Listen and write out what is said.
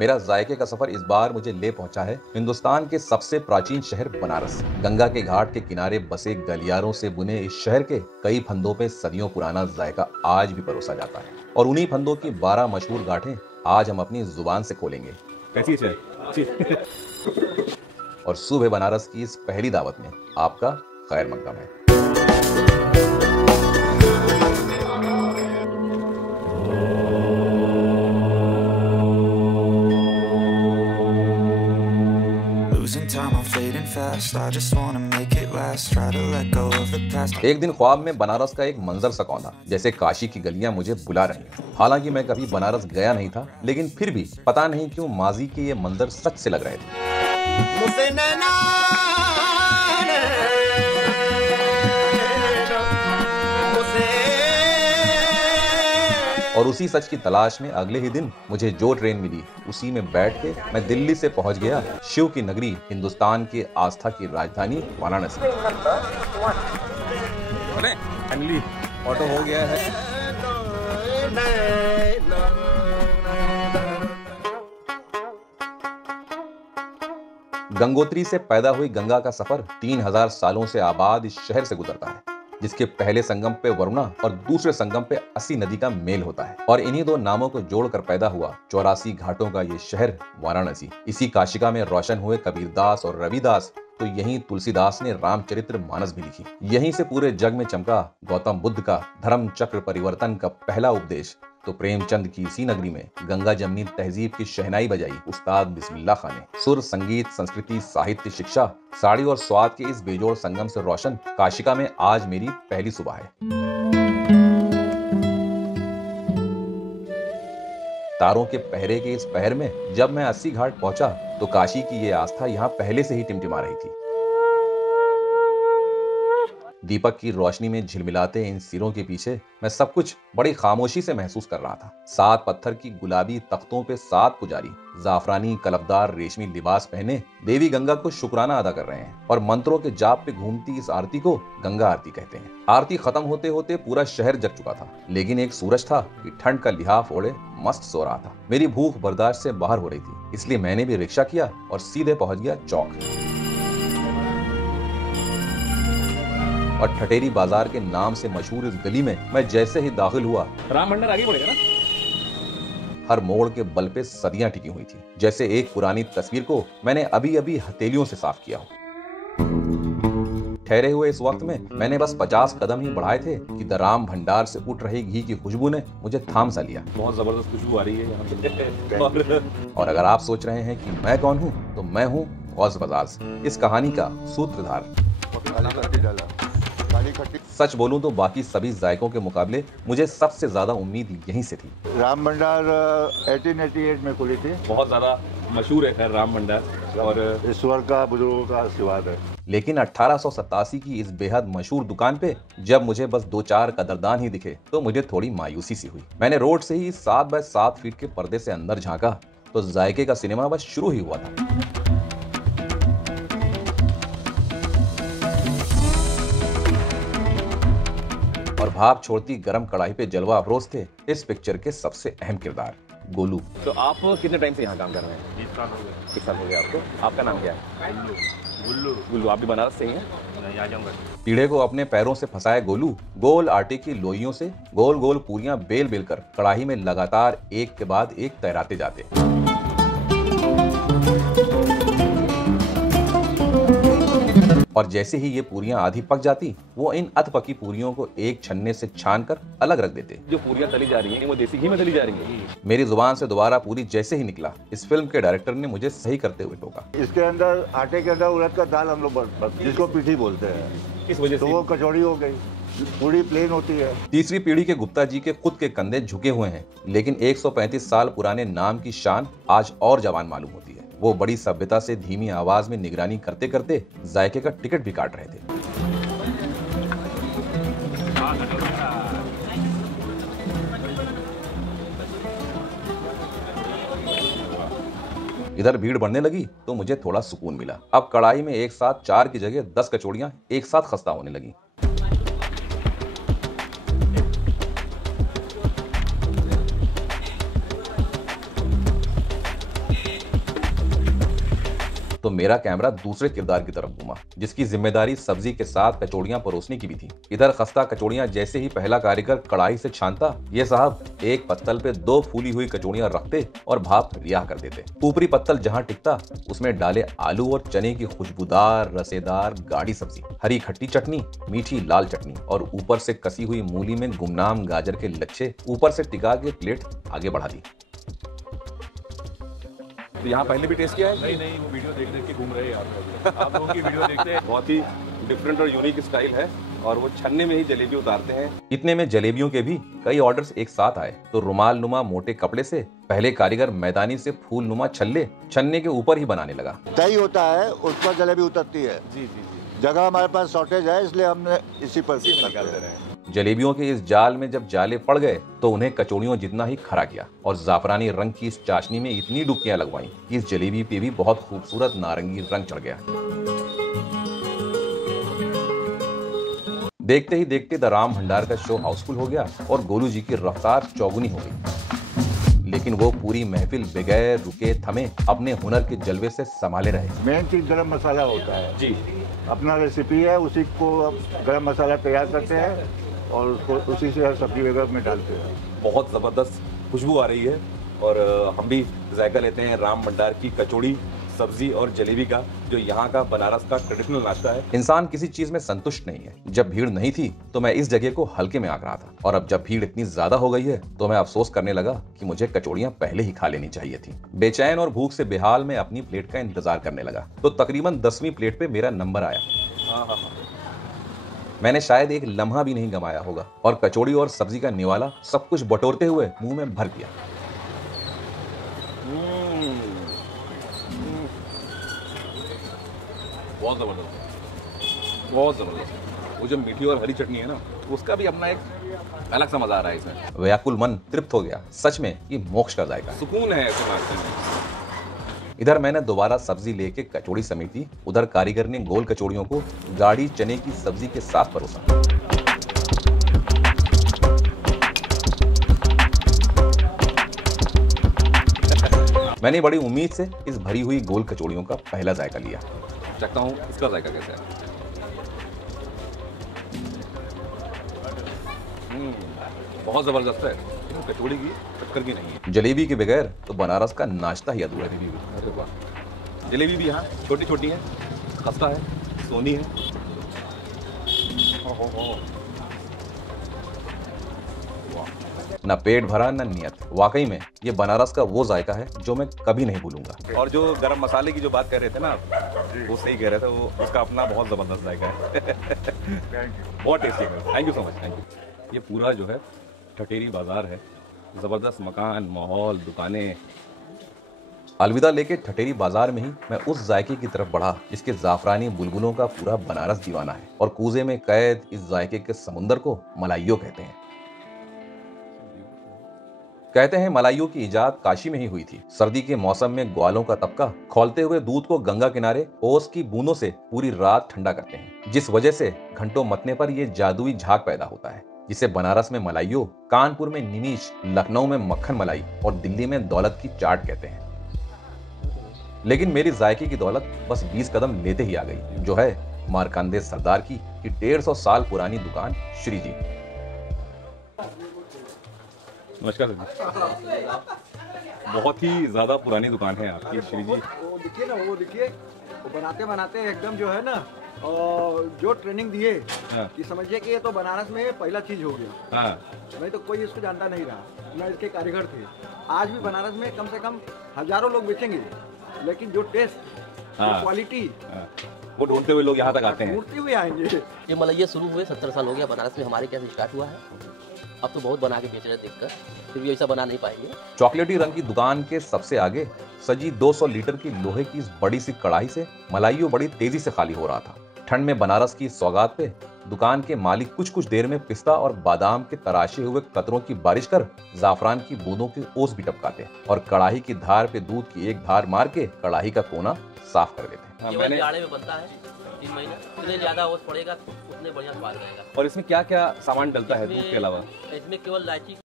मेरा जायके का सफर इस बार मुझे ले पहुंचा है हिंदुस्तान के सबसे प्राचीन शहर बनारस। गंगा के घाट के किनारे बसे गलियारों से बुने इस शहर के कई फंदों पे सदियों पुराना जायका आज भी परोसा जाता है और उन्हीं फंदों की 12 मशहूर गांठें आज हम अपनी जुबान से खोलेंगे। और सुबह बनारस की इस पहली दावत में आपका खैर मकदम है। एक दिन ख्वाब में बनारस का एक मंजर सा कौंधा, जैसे काशी की गलियां मुझे बुला रही हैं। हालांकि मैं कभी बनारस गया नहीं था, लेकिन फिर भी पता नहीं क्यों माजी के ये मंजर सच से लग रहे थे। और उसी सच की तलाश में अगले ही दिन मुझे जो ट्रेन मिली उसी में बैठ के मैं दिल्ली से पहुंच गया शिव की नगरी, हिंदुस्तान की आस्था की राजधानी वाराणसी। फाइनली ऑटो हो गया है। गंगोत्री से पैदा हुई गंगा का सफर 3000 सालों से आबाद इस शहर से गुजरता है, जिसके पहले संगम पे वरुणा और दूसरे संगम पे 80 नदी का मेल होता है। और इन्हीं दो नामों को जोड़कर पैदा हुआ 84 घाटों का ये शहर वाराणसी। इसी काशिका में रोशन हुए कबीरदास और रविदास, तो यहीं तुलसीदास ने रामचरित्र मानस भी लिखी। यहीं से पूरे जग में चमका गौतम बुद्ध का धर्म चक्र परिवर्तन का पहला उपदेश। तो प्रेमचंद की इसी नगरी में गंगा जमनी तहजीब की शहनाई बजाई उस्ताद बिस्मिल्लाह खां ने। सुर, संगीत, संस्कृति, साहित्य, शिक्षा, साड़ी और स्वाद के इस बेजोड़ संगम से रोशन काशिका में आज मेरी पहली सुबह है। तारों के पहरे के इस पहर में जब मैं 80 घाट पहुंचा तो काशी की ये आस्था यहाँ पहले से ही टिमटिमा रही थी। दीपक की रोशनी में झिलमिलाते इन सिरों के पीछे मैं सब कुछ बड़ी खामोशी से महसूस कर रहा था। 7 पत्थर की गुलाबी तख्तों पे 7 पुजारी जाफरानी कलफदार रेशमी लिबास पहने देवी गंगा को शुक्राना अदा कर रहे हैं और मंत्रों के जाप पे घूमती इस आरती को गंगा आरती कहते हैं। आरती खत्म होते होते पूरा शहर जग चुका था, लेकिन एक सूरज था कि ठंड का लिहाफ ओढ़े मस्त सो रहा था। मेरी भूख बर्दाश्त से बाहर हो रही थी, इसलिए मैंने भी रिक्शा किया और सीधे पहुंच गया चौक। और ठटेरी बाजार के नाम से मशहूर इस गली में मैं जैसे ही दाखिल हुआ, राम भंडार आगे बढ़ेगा ना। हर मोड़ के बल पे सदियां टिकी हुई थी, जैसे एक पुरानी तस्वीर को मैंने अभी अभी हथेलियों से साफ किया हो। ठहरे हुए इस वक्त में मैंने बस 50 कदम ही बढ़ाए थे कि द राम भंडार से उठ रही घी की खुशबू ने मुझे थाम सा लिया। बहुत जबरदस्त खुशबू आ रही है यहाँ पे। और अगर आप सोच रहे हैं कि मैं कौन हूँ, तो मैं हूँ गौस बजाज, इस कहानी का सूत्रधार। सच बोलूं तो बाकी सभी जायकों के मुकाबले मुझे सबसे ज्यादा उम्मीद यहीं से थी। राम भंडार 1888 में खुली थी। बहुत ज्यादा मशहूर है खैर राम भंडार, और ईश्वर का बुजुर्गों का आशीर्वाद है। लेकिन 1887 की इस बेहद मशहूर दुकान पे जब मुझे बस 2-4 कदरदान ही दिखे तो मुझे थोड़ी मायूसी सी हुई। मैंने रोड से ही 7 बाय 7 फीट के पर्दे से अंदर झांका तो जायके का सिनेमा बस शुरू ही हुआ था। और भाप छोड़ती गरम कढ़ाई पे जलवा अफरोज थे इस पिक्चर के सबसे अहम किरदार गोलू। तो आप कितने टाइम से यहाँ काम कर रहे हैं? 20 साल हो गए। 20 साल हो गया आपको। आपका नाम क्या है? गुल्लू। गुल्लू। आप भी बनारस से ही हैं? पीढ़े को अपने पैरों से फंसाए गोलू गोल आटे की लोइयों से गोल गोल पूरियां बेल बेल कर कढ़ाई में लगातार एक के बाद एक तैराते जाते। और जैसे ही ये पूरियां आधी पक जाती, वो इन अध पकी पूरियों को एक छन्ने से छान कर अलग रख देते। जो पूरियां तली जा रही हैं वो देसी घी में तली जा रही हैं। मेरी जुबान से दोबारा पूरी जैसे ही निकला, इस फिल्म के डायरेक्टर ने मुझे सही करते हुए टोका। इसके अंदर आटे के अंदर उड़द का दाल हम लोग जिसको पीठी बोलते हैं, इस वजह तो से वो कचौड़ी हो गई। पूरी प्लेन होती है। तीसरी पीढ़ी के गुप्ता जी के खुद के कंधे झुके हुए हैं, लेकिन 135 साल पुराने नाम की शान आज और जवान मालूम होती है। वो बड़ी सभ्यता से धीमी आवाज में निगरानी करते करते जायके का टिकट भी काट रहे थे। इधर भीड़ बढ़ने लगी तो मुझे थोड़ा सुकून मिला। अब कढ़ाई में एक साथ 4 की जगह 10 कचौड़ियां एक साथ खस्ता होने लगी। तो मेरा कैमरा दूसरे किरदार की तरफ घूमा, जिसकी जिम्मेदारी सब्जी के साथ कचौड़ियां परोसने की भी थी। इधर खस्ता कचौड़ियां जैसे ही पहला कारीगर कढ़ाई से छानता, ये साहब एक पत्तल पे 2 फूली हुई कचौड़ियां रखते और भाप रिहा कर देते। ऊपरी पत्तल जहां टिकता उसमें डाले आलू और चने की खुशबूदार रसेदार गाढ़ी सब्जी, हरी खट्टी चटनी, मीठी लाल चटनी और ऊपर से कसी हुई मूली में गुमनाम गाजर के लच्छे ऊपर से टिका के प्लेट आगे बढ़ा दी। तो यहाँ पहले भी टेस्ट किया है? नहीं, वो वीडियो देख देख के घूम रहे हैं यहाँ पे। आप लोगों की वीडियो देखते हैं। बहुत ही डिफरेंट और यूनिक स्टाइल है और वो छन्ने में ही जलेबी उतारते हैं। इतने में जलेबियों के भी कई ऑर्डर्स एक साथ आए तो रुमाल नुमा मोटे कपड़े से पहले कारीगर मैदानी से फूल नुमा छल्ले छन्ने के ऊपर ही बनाने लगा। दही होता है, उस पर जलेबी उतरती है। जी। जगह हमारे पास शॉर्टेज है, इसलिए हमने इसी पर निकाल दे रहे हैं। जलेबियों के इस जाल में जब जाले पड़ गए तो उन्हें कचौड़ियों जितना ही खरा किया और जाफरानी रंग की इस चाशनी में इतनी डुबकियां लगवाई कि इस जलेबी पे भी बहुत खूबसूरत नारंगी रंग चढ़ गया। देखते ही देखते द राम भंडार का शो हाउसफुल हो गया और गोलू जी की रफ्तार चौगुनी हो गई, लेकिन वो पूरी महफिल बगैर रुके थमे अपने हुनर के जलवे से संभाले रहे। मेन चीज गरम मसाला होता है जी। अपना रेसिपी है, उसी को गरम मसाला तैयार करते हैं और उसको उसी से सब्जी वगैरह में डालते हैं। बहुत ज़बरदस्त खुशबू आ रही है और हम भी जायका लेते हैं राम भंडार की कचौड़ी, सब्जी और जलेबी का, जो यहाँ का बनारस का ट्रेडिशनल नाश्ता है। इंसान किसी चीज में संतुष्ट नहीं है। जब भीड़ नहीं थी तो मैं इस जगह को हल्के में आंक रहा था और अब जब भीड़ इतनी ज्यादा हो गई है तो मैं अफसोस करने लगा कि मुझे कचौड़ियां पहले ही खा लेनी चाहिए थी। बेचैन और भूख से बेहाल में अपनी प्लेट का इंतजार करने लगा तो तकरीबन 10वीं प्लेट पे मेरा नंबर आया। मैंने शायद एक लम्हा भी नहीं गंवाया होगा और कचौड़ी और सब्जी का निवाला सब कुछ बटोरते हुए मुंह में भर दिया। बहुत ज़बरदस्त, बहुत ज़बरदस्त। वो जो मीठी और हरी चटनी है ना, उसका भी अपना एक अलग सा मजा आ रहा है इसमें। व्याकुल मन तृप्त हो गया। सच में ये मोक्ष का जायका है। सुकून है ऐसे नाश्ते में। इधर मैंने दोबारा सब्जी लेके कचौड़ी समेटी, उधर कारीगर ने गोल कचौड़ियों को गाढ़ी चने की सब्जी के साथ परोसा। मैंने बड़ी उम्मीद से इस भरी हुई गोल कचौड़ियों का पहला जायका लिया। चखता हूँ इसका जायका कैसा है। बहुत ज़बरदस्त है, कचौड़ी की टक्कर की नहीं है। जलेबी के बगैर तो बनारस का नाश्ता ही अधूरा है। अरे वाह, जलेबी भी यहाँ छोटी छोटी है, खस्ता है, सोनी है। न पेट भरा न नियत। वाकई में ये बनारस का वो जायका है जो मैं कभी नहीं भूलूंगा। और जो गरम मसाले की जो बात कर रहे थे ना आप, वो सही कह रहे थे, वो उसका अपना बहुत ज़बरदस्त जायका है। बहुत टेस्टी है। Thank you so much, thank you. ये पूरा जो है ठठेरी बाजार है, ज़बरदस्त मकान, माहौल, दुकानें। अलविदा लेके ठठेरी बाजार में ही मैं उस जायके की तरफ बढ़ा जिसके जाफरानी बुलबुलों का पूरा बनारस दीवाना है और कूजे में कैद इस जायके के समुंदर को मलाइयो कहते हैं। कहते हैं मलाइयों की इजाद काशी में ही हुई थी। सर्दी के मौसम में ग्वालों का तबका खौलते हुए दूध को गंगा किनारे ओस की बूंदों से पूरी रात ठंडा करते हैं, जिस वजह से घंटों मतने पर यह जादुई झाग पैदा होता है, जिसे बनारस में मलाइयो, कानपुर में निमीश, लखनऊ में मक्खन मलाई और दिल्ली में दौलत की चाट कहते हैं। लेकिन मेरी जायके की दौलत बस 20 कदम लेते ही आ गई, जो है मार्कंडे सरदार की 150 साल पुरानी दुकान श्री जी। नमस्कार सर। बहुत ही ज़्यादा पुरानी दुकान है आपकी श्री जी। वो देखिए ना, वो देखिए, वो बनाते बनाते एकदम जो है ना, और जो ट्रेनिंग दिए कि समझिए कि ये तो बनारस में पहला चीज हो गया। हाँ। नहीं तो कोई इसको जानता नहीं रहा, ना इसके कारीगर थे। आज भी बनारस में कम से कम हजारों लोग बेचेंगे, लेकिन जो टेस्ट, क्वालिटी, वो ढूंढते हुए लोग यहाँ तक आते हैं। ढूंढते हुए आएंगे। ये मलैया शुरू हुए 70 साल हो गया बनारस में, हमारे क्या से स्टार्ट हुआ है। अब तो बहुत बना के बेच रहे हैं, देखकर फिर भी ऐसा बना नहीं पाएंगे। चॉकलेटी रंग की दुकान के सबसे आगे सजी 200 लीटर की लोहे की इस बड़ी सी कढ़ाई से मलाइयो बड़ी तेजी से खाली हो रहा था। ठंड में बनारस की सौगात पे दुकान के मालिक कुछ देर में पिस्ता और बादाम के तराशे हुए कतरों की बारिश कर जाफरान की बूंदों की ओस भी टपकाते और कढ़ाई की धार पे दूध की एक धार मार के कढ़ाई का कोना साफ कर देते। केवल जाड़े में बनता है, 3 महीना, जितने ज्यादा ओस पड़ेगा उतने बढ़िया स्वाद रहेगा। और इसमें क्या क्या सामान डलता है दूध के अलावा? इसमें केवल इलायची